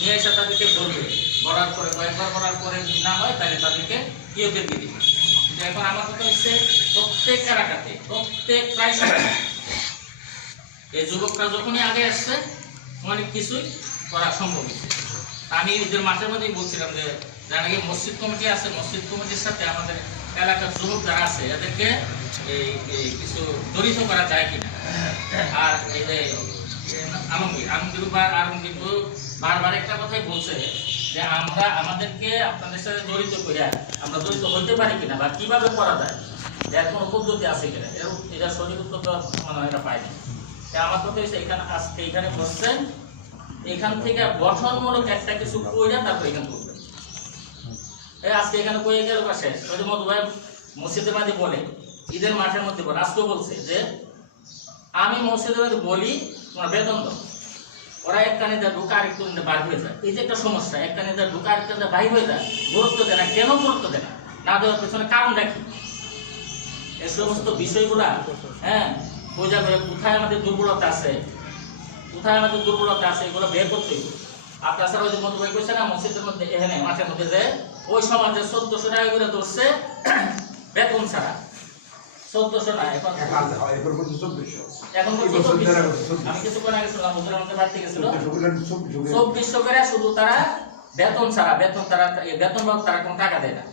নিয়ে এসে তাদেরকে বলবে, বলার পরে কয়েকবার বলার পরে না হয় তাহলে তাদেরকে ইয়েতে দিয়ে দিবে। কিন্তু এখন আমার কথা হচ্ছে প্রত্যেক এলাকাতে প্রায় সময় এই যুবকরা যখনই আগে আসছে অনেক কিছুই করা সম্ভব হয়েছে। আমি ঈদের মাঠের মধ্যেই বলছিলাম যে যারা নাকি মসজিদ কমিটি আছে, মসজিদ কমিটির সাথে আমাদের এলাকার যুবক যারা আছে এদেরকে এই কিছু জড়িত করা যায় কিনা। আর এই যে আলমগীর বারবার একটা কথাই বলছে যে আমরা আমাদেরকে আপনাদের সাথে জড়িত করে আমরা জড়িত হইতে পারি কিনা বা কিভাবে করা যায়, এর কোনো পদ্ধতি আছে কিনা, এটা সঠিক উত্তর তো মনে হয় এটা পাইনি। আমার কথা হচ্ছে এখানে আজকে এখানে বসছেন, এখান থেকে গঠনমূলক একটা কিছু কইরা তারপর এখানে করবেন। আজকে এখানে কয়ে গেল বা শেষ। ওই যে মধু ভাই মসজিদের মাঝে বলে, ঈদের মাঠের মধ্যে বলে, আজকেও বলছে যে আমি মসজিদের মাঝে বলি তোমার বেতন দাও, ওরা এক কানে যা ঢুকা আরেকটু বার হয়ে যায়। এই যে একটা সমস্যা, এক কানে যা ঢুকা আরেকটু বাইর হয়ে যায়, গুরুত্ব দেয় না। কেন গুরুত্ব দেয় না, না দেওয়ার পেছনে কারণ দেখি এই সমস্ত বিষয়গুলা। হ্যাঁ, ওই জায়গায় কোথায় আমাদের দুর্বলতা আছে, এগুলো বের করতে হবে। আর তাছাড়া ওই যে মধু ভাই কইছে না মসজিদের মধ্যে এখানে মাঠের মধ্যে যে ওই সমাজে 1400 টাকা করে ধরছে বেতন ছাড়া, 1400 টাকা এখন 2400। আমি কিছুক্ষণ আগে শুনলাম হুজুর আমাদের বাড়ি থেকে ছিল 2400 করে শুধু তারা বেতন ছাড়া, বেতন বাবদ তারা কোনো টাকা দেয় না।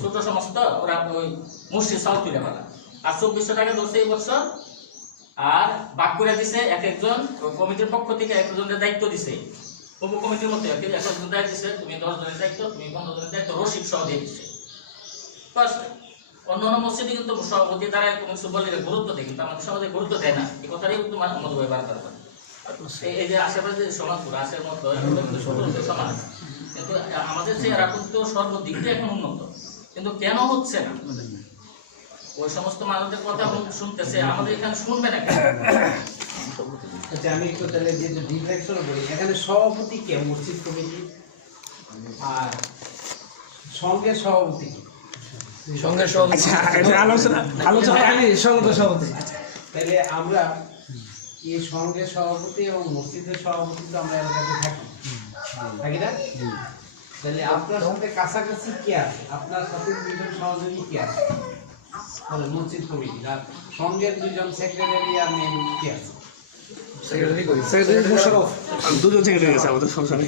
ছোট সমস্ত ওরা ওই মসজিদ চাউল তুলে পালা। আর 2400 টাকা ধরছে এই বছর। আর বাক করে দিছে একজন কমিটির পক্ষ থেকে একজনের দায়িত্ব দিছে, উপকমিটির মধ্যে একজন দায়িত্ব দিছে, তুমি 10 জনের দায়িত্ব, তুমি 15 জনের দায়িত্ব, রসিদ সহ দিয়ে দিচ্ছে। অন্যান্য মসজিদে কিন্তু সভাপতি দ্বারা কোনো কিছু বলে গুরুত্ব দেয়, কিন্তু আমাদের সমাজে গুরুত্ব দেয় না। এই কথাটাই কিন্তু মধু ভাই বারবার করে। এই যে আশেপাশে যে সমাজগুলো আশের মতো সমাজ, কিন্তু আমাদের যে এরা কিন্তু সর্বদিক দিয়ে এখন উন্নত, কিন্তু কেন হচ্ছে না? ওই সমস্ত মানুষদের কথা শুনতেছে, আমাদের এখানে শুনবে না কেন? আচ্ছা, আমি একটু তাহলে যে ডিফ্লেকশন বলি, এখানে সভাপতি কে? মসজিদ কমিটি। আর সংঘের সভাপতি কি? সংঘের সভাপতি সভাপতি। তাহলে আমরা এই সংঘের সভাপতি এবং মসজিদের সভাপতি তো আমরা এলাকাতে থাকি না? তাহলে আপনার সাথে কাছাকাছি কি আছে? আপনার সাথে দুজন সহযোগী কি আছে? তাহলে মসজিদ কমিটি আর সংঘের দুজন সেক্রেটারি আর মেন কি আছে? দুজন সেক্রেটারি আছে আমাদের সংসারে।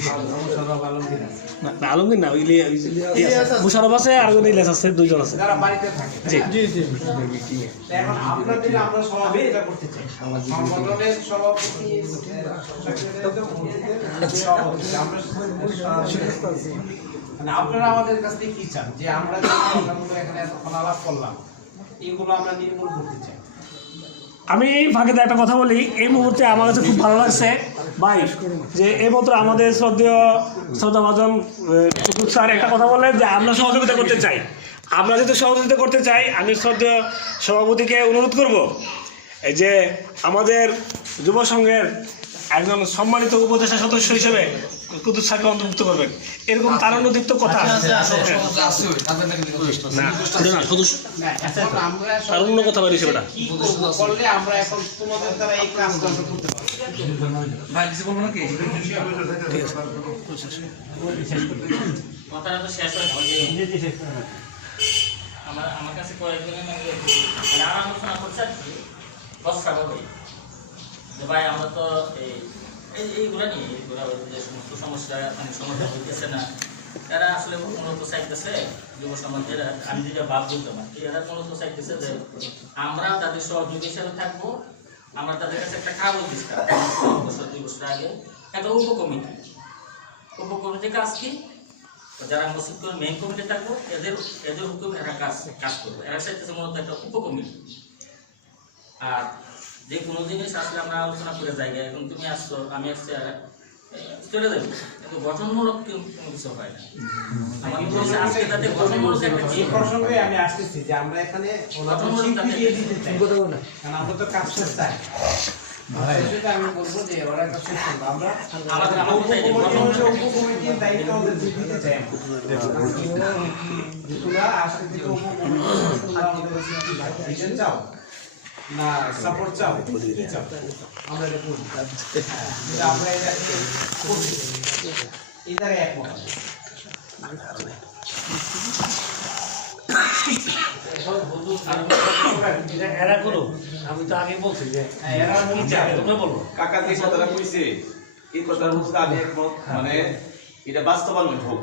আলমগীর না, মুশারফ আছে, আর ইলিয়াস আছে, দুইজন আছে যারা বাড়িতে থাকে। এখন আপনাদের আমরা সভাপতি এটা করতে চাই, সংগঠনের সভাপতি মানে আপনারা আমাদের কাছ থেকে কি চান যে আমরা যে এখানে এতক্ষণ আলাপ করলাম এইগুলো আমরা নির্মূল করতে চাই। আমি এই ফাঁকে একটা কথা বলি, এই মুহূর্তে আমার কাছে খুব ভালো লাগছে ভাই যে এই মাত্র আমাদের শ্রদ্ধাভাজন স্যার একটা কথা বললেন যে আমরা সহযোগিতা করতে চাই। আমরা যদি সহযোগিতা করতে চাই, আমি শ্রদ্ধেয় সভাপতিকে অনুরোধ করব যে আমাদের যুব সংঘের একজন সম্মানিত উপদেষ্টা সদস্য হিসেবে কুতুব স্যারকে অন্তর্ভুক্ত করবেন, এরকম তারুণ্যদীপ্ত কথা তারুণ্য কথা বলি সেটা। আমরা এখন তোমাদের দ্বারা এই কাজটা করতে পারবো। কথাটা তো শেষ হয় আমার কাছে কয়েকদিন আলোচনা করছে আর কি যে ভাই আমরা তো এইগুলো নিয়ে যে সমস্ত সমস্যা সমাধান হইতেছে না, এরা আসলে মূলত চাইতেছে যুব সমাজের, আমি যেটা ভাব বলতাম আর কি, এরা মূলত চাইতেছে যে আমরা তাদের সহযোগী হিসেবে থাকবো। আমরা তাদের কাছে একটা কাগজ দিচ্ছিলাম 2 বছর আগে, একটা উপকমিটির কাজ কি, যারা মসজিদ করে মেইন কমিটি থাকবো এদের হুকুম এরা কাজ করবে। এরা চাইতেছে মূলত একটা উপকমিটি। আর যে কোনো জিনিস আসলে আমরা আলোচনা করে যাই, এখন তুমি আসছো আমি আসছি চলে যাবে, কিন্তু গঠনমূলক কোনো কিছু হয় না। আমি আসতেছি যে আমরা এখানে দিয়ে দিতে চাই, কারণ আমরা তো কাজ চাই। আমি বলবো যে ওরা কাছে আমরা উপকমিটির দায়িত্ব দিতে চাই। তোমরা আসতে চাও না সাপোর্ট চাও, আমরা এটা করবো, আমরা এটা করছি। এই জায়গায় একমত আছে। এরা করো, আমি তো আগে বলছি যে এরা কি চায়? তুমি বলো। কাকা যে কথাটা কইছে এই কথার মধ্যে আমি একমত, মানে এটা বাস্তবায়ন হোক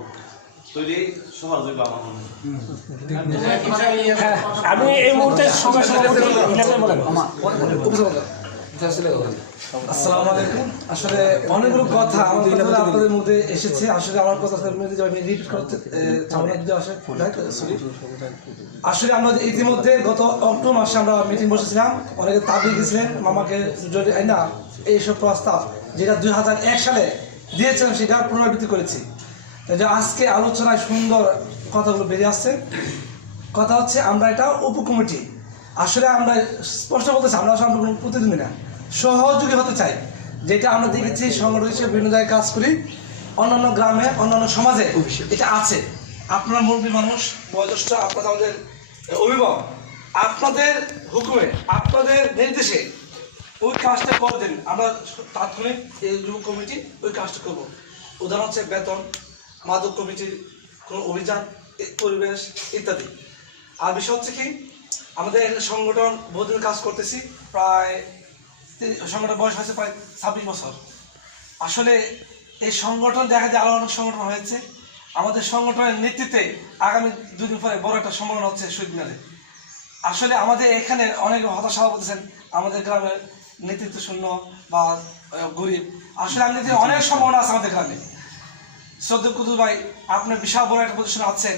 তৈরি সহজ হইব আমার মনে হয়। আমি এই মুহূর্তে সবার সভাপতি ইলাকায় বলেন। আসসালামু আলাইকুম। আসলে অনেকগুলো কথা আমার কথা আপনাদের মধ্যে এসেছে। আসলে আমার কথা আমি রিপিট করতে চাই না, যদি আসলে আমরা ইতিমধ্যে গত অক্টোবর মাসে আমরা মিটিং বসেছিলাম, অনেকে তাবিয়ে গেছিলেন মামাকে না এইসব প্রস্তাব যেটা 2001 সালে দিয়েছিলেন সেটা পুনরাবৃত্তি করেছি। যে আজকে আলোচনায় সুন্দর কথাগুলো বেরিয়ে আসছে। কথা হচ্ছে আমরা এটা উপকমিটি, আসলে আমরা স্পষ্ট বলতেছি আমরা আসলে কোনো প্রতিদ্বন্দ্বী না, সহযোগী হতে চাই। যেটা আমরা দেখেছি সংগঠন হিসেবে বিভিন্ন জায়গায় কাজ করি, অন্যান্য গ্রামে অন্যান্য সমাজে এটা আছে। আপনারা মুরব্বী মানুষ, বয়োজ্যেষ্ঠ, আপনারা আমাদের অভিভাবক, আপনাদের হুকুমে আপনাদের নির্দেশে ওই কাজটা করে দিন, আমরা তাৎক্ষণিক এই যুব কমিটি ওই কাজটা করবো। উদাহরণ হচ্ছে বেতন, মাদক কমিটির কোনো অভিযান, পরিবেশ ইত্যাদি। আর বিষয় হচ্ছে কি, আমাদের সংগঠন বহুদিন কাজ করতেছি, প্রায় সংগঠন বয়স হয়েছে প্রায় 26 বছর। আসলে এই সংগঠন দেখা যায় আরও অনেক সংগঠন হয়েছে। আমাদের সংগঠনের নেতৃত্বে আগামী 2 দিন পরে বড় একটা সম্মেলন হচ্ছে শহীদ মিনারে। আসলে আমাদের এখানে অনেক হতাশা বলতেছেন আমাদের গ্রামের নেতৃত্ব শূন্য বা গরিব। আসলে আমি অনেক সম্ভাবনা আছে আমাদের গ্রামে। শ্রদ্ধেয় কুতুব ভাই, আপনার বিশাল বড় একটা প্রতিষ্ঠান আছেন,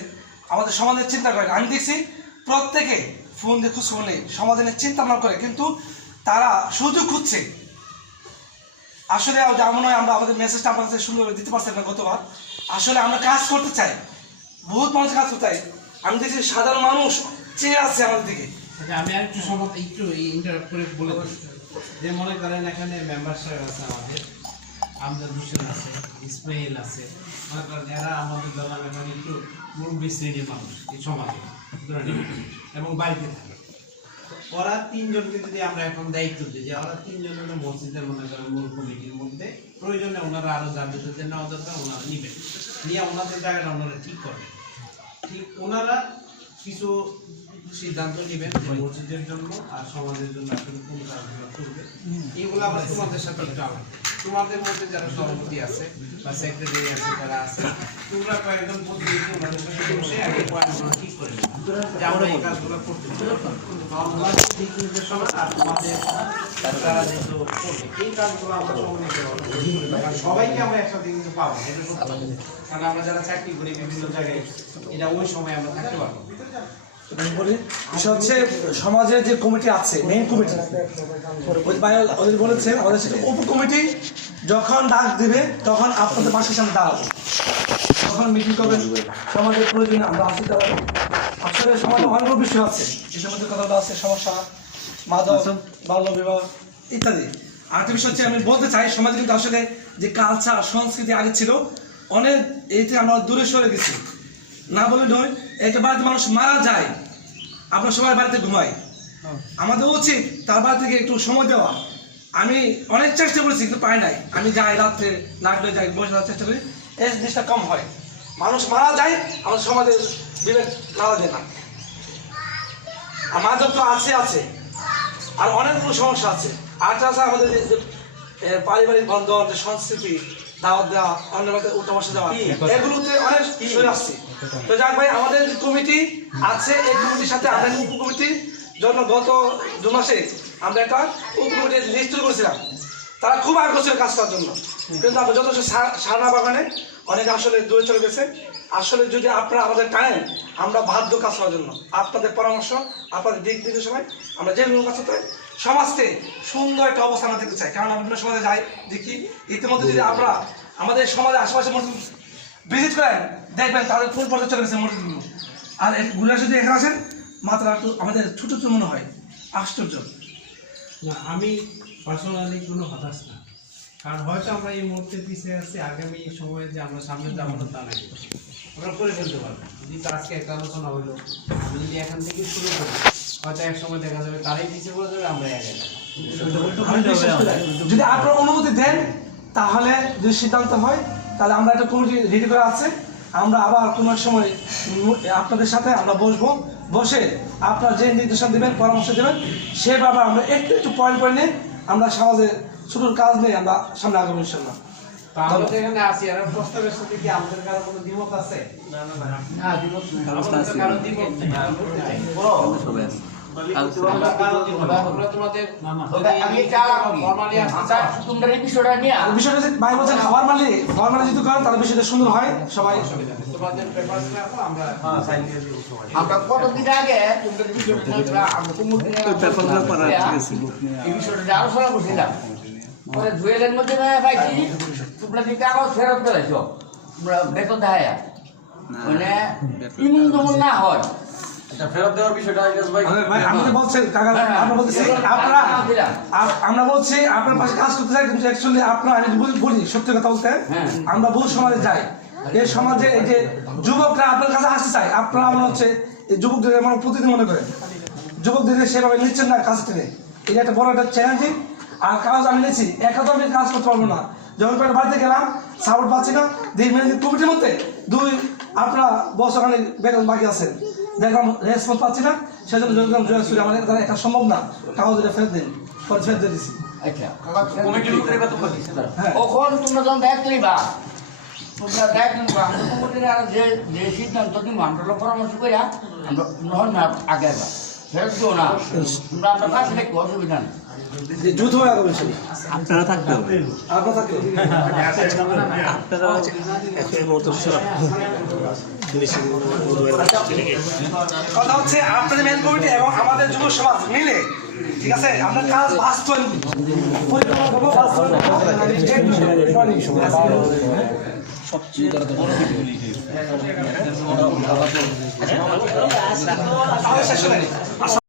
আমাদের সমাজের চিন্তা করেন। আমি দেখছি প্রত্যেকে ফোন দিয়ে খুশি নেই, সমাজের চিন্তা ভাবনা করে, কিন্তু তারা সুযোগ খুঁজছে। আসলে যেমন হয় আমরা আমাদের মেসেজটা আপনার কাছে সুন্দরভাবে দিতে পারছেন না গতবার। আসলে আমরা কাজ করতে চাই, বহুত মানুষ কাজ করতে চাই। আমি দেখছি সাধারণ মানুষ চেয়ে আসছে আমাদের দিকে। আমি আর একটু একটু ইন্টারাপ্ট করে বলে দিচ্ছি যে মনে করেন এখানে মেম্বার সাহেব আছে, আমাদের আমজাদ হোসেন আছে, ইসমাইল আছে, মনে করেন এরা আমাদের দলের এখন একটু মুরব্বী শ্রেণীর মানুষ এই সমাজে এবং বাড়িতে থাকে। ওরা 3 জনকে যদি আমরা এখন দায়িত্ব দিই যে ওরা 3 জন হলো মসজিদের মনে করেন মূল কমিটির মধ্যে, প্রয়োজনে ওনারা আরও যাদের যাদের নেওয়া দরকার ওনারা নেবেন, নিয়ে ওনাদের জায়গাটা ওনারা ঠিক করবেন। ঠিক ওনারা কিছু সিদ্ধান্ত নেবেন মসজিদের জন্য আর সমাজের জন্য আসলে কোন কাজগুলো করবে, এগুলো আবার তোমাদের সাথে একটু আলাদা। তোমাদের মধ্যে যারা সভাপতি আছে বা সেক্রেটারি আছে যারা আছে, তোমরা কয়েকজন প্রতিনিধি ওনাদের সাথে বসে আগে পয়েন্টগুলো ঠিক করে যে আমরা এই কাজগুলো করতে আমাদের দিক নির্দেশনা আর তোমাদের তারা যেগুলো করবে এই কাজগুলো আমরা সবাইকে আমরা একসাথে কিন্তু পাবো, কারণ আমরা যারা চাকরি করি বিভিন্ন জায়গায় এটা ওই সময় আমরা থাকতে পারবো। বিষয় হচ্ছে সমাজের যে কমিটি আছে, মেইন কমিটি, ওদের বলেছে আমাদের সেটা উপকমিটি যখন ডাক দেবে তখন আপনাদের পাশের সামনে দাঁড়াবো, তখন মিটিং করবেন, সমাজের প্রয়োজনে আমরা আসি দাঁড়াবো। আসলে সমাজে অনেক বিষয় আছে, এর মধ্যে কথাগুলো আছে সমস্যা, মাদক, বাল্য বিবাহ ইত্যাদি। আরেকটা বিষয় হচ্ছে আমি বলতে চাই, সমাজে কিন্তু আসলে যে কালচার সংস্কৃতি আগে ছিল অনেক, এইতে আমরা দূরে সরে গেছি। না বলে নয়, একটা বাড়িতে মানুষ মারা যায়, আমরা সবাই বাড়িতে ঘুমাই, আমাদের উচিত তার বাড়ি থেকে একটু সময় দেওয়া। আমি অনেক চেষ্টা করেছি কিন্তু পাই নাই, আমি যাই রাত্রে লাগলে যাই বসে যাওয়ার চেষ্টা করি, এই জিনিসটা কম হয়। মানুষ মারা যায়, আমাদের সমাজের বিবেক নাড়া দেয় না। আমাদের তো আছে আছে আর অনেকগুলো সমস্যা আছে। আরেকটা আছে আমাদের যে পারিবারিক বন্ধন, যে সংস্কৃতি, দাওয়াত দেওয়া, অন্য উঠা বসে যাওয়া, এগুলোতে অনেক সরে আসছে। তো যাক ভাই, আমাদের যে কমিটি আছে এই কমিটির সাথে আমরা উপকমিটির জন্য গত 2 মাসে আমরা একটা উপকমিটির লিস্ট তৈরি করেছিলাম। তারা খুব আগ্রহ ছিল কাজ করার জন্য, কিন্তু আমরা যথেষ্ট সারা বাগানে অনেকে আসলে দূরে চলে গেছে। আসলে যদি আপনারা আমাদের টাইম, আমরা বাধ্য কাজ করার জন্য আপনাদের পরামর্শ, আপনাদের দিক নির্দেশনায় আমরা যে কাজ করতে সমাজকে সুন্দর একটা অবস্থান দেখতে চাই। কারণ আমরা বিভিন্ন সমাজে যাই, দেখি ইতিমধ্যে যদি আমরা আমাদের সমাজের আশেপাশে মসজিদ ভিজিট করেন, দেখবেন তাদের ফুল পর্যায়ে চলে গেছে মসজিদগুলো। আর এগুলো যদি এখানে আসেন মাত্র একটু আমাদের ছোটো ছোটো মনে হয়, আশ্চর্য না। আমি পার্সোনালি কোনো হতাশ না, কারণ হয়তো আমরা এই মুহূর্তে পিছিয়ে আসছি, আগামী সময়ে যে আমরা সামনে যাবো না তা নাকি আমরা করে ফেলতে পারবো। যদি আজকে একটা আলোচনা হইলো, আমি যদি এখান থেকে শুরু করি, হয়তো এক সময় দেখা যাবে তারাই পিছিয়ে পড়ে যাবে, আমরা আগে যাবো। যদি আপনারা অনুমতি দেন, তাহলে যদি সিদ্ধান্ত হয় তাহলে আমরা একটা কমিটি রেডি করে আছে, আমরা আবার কোনো এক সময় আপনাদের সাথে আমরা বসবো, বসে আপনারা যে নির্দেশনা দেবেন, পরামর্শ দেবেন, সেভাবে আমরা একটু একটু পয়েন্ট নিয়ে আমরা সমাজে ছোটোর কাজ নিয়ে আমরা সামনে আগাবো ইনশাল্লাহ। তো আমরা তো এখানে আছি, আর প্রস্তাবের সাথে কি আমাদের কারো কোনো দ্বিমত আছে? না, দ্বিমত নেই। আমাদের কারো দ্বিমত নেই। আমরা তোমাদের আমি চালা করি ফরমালি আচ্ছা তোমরা এই বিষয়টা নিয়ে বিষয়টা হচ্ছে ভাই বলছেন ফর্মালি যদি করেন তাহলে বিষয়টা সুন্দর হয়, সবাই তোমাদের পেপারস রাখো, আমরা সাইন দিয়ে দিব সবাই। আমরা কতদিন আগে তোমরা বিষয়টা আমরা কুমুদিনে এই বিষয়টা আলোচনা করছিলাম, পরে জুয়েলের মধ্যে পাইছি তোমরা কি কাগজ ফেরত দিয়েছো, তোমরা বেতন দেয় মানে ইমন যেমন না হয় ফেরত দেওয়ার বিষয়টা আমাদের বলছেন কাকা, আমরা বলতেছি আপনারা আমরা বলছি আপনার পাশে কাজ করতে চাই, কিন্তু অ্যাকচুয়ালি আপনারা আমি বলি সত্যি কথা বলতে, আমরা বহু সমাজে যাই, এই সমাজে এই যে যুবকরা আপনার কাছে আসতে চায়, আপনারা মনে হচ্ছে এই যুবকদের আমার প্রতিদিন মনে করেন যুবকদের সেভাবে নিচ্ছেন না কাজ টেনে, এটা একটা বড় একটা চ্যালেঞ্জিং। আর কাজ আমি নিয়েছি, একা তো আমি কাজ করতে পারবো না, যখন বাড়িতে গেলাম সাপোর্ট পাচ্ছি না, কমিটির মধ্যে আপনারা বছরখানি বেতন বাকি আছেন, দেখলাম রেসপন্স পাচ্ছি না, সেজন্য যোগদান জয়েন আমার দ্বারা একা সম্ভব না, কাগজ এটা ফেরত দিন, পরে ফেরত দিয়ে দিচ্ছি। আচ্ছা ওখন তোমরা যখন দায়িত্ব নিবা, তোমরা দায়িত্ব নিবা, আমরা কুমুদিনে আর যে যে সিদ্ধান্ত নিব আমরা পরামর্শ করে আমরা নহন না আগে ফেরত দিও না, তোমরা আমরা কাছে দেখবো, অসুবিধা নেই। যুদ্ধ হয়ে আগামী আপনারা থাকতে হবে, আপনার থাকতে আপনারা একের মতো কথা হচ্ছে আপনাদের মেন কমিটি এবং আমাদের যুব সমাজ মিলে, ঠিক আছে, আমরা কাজ বাস্তবায়ন পরিকল্পনা করবো, বাস্তবায়ন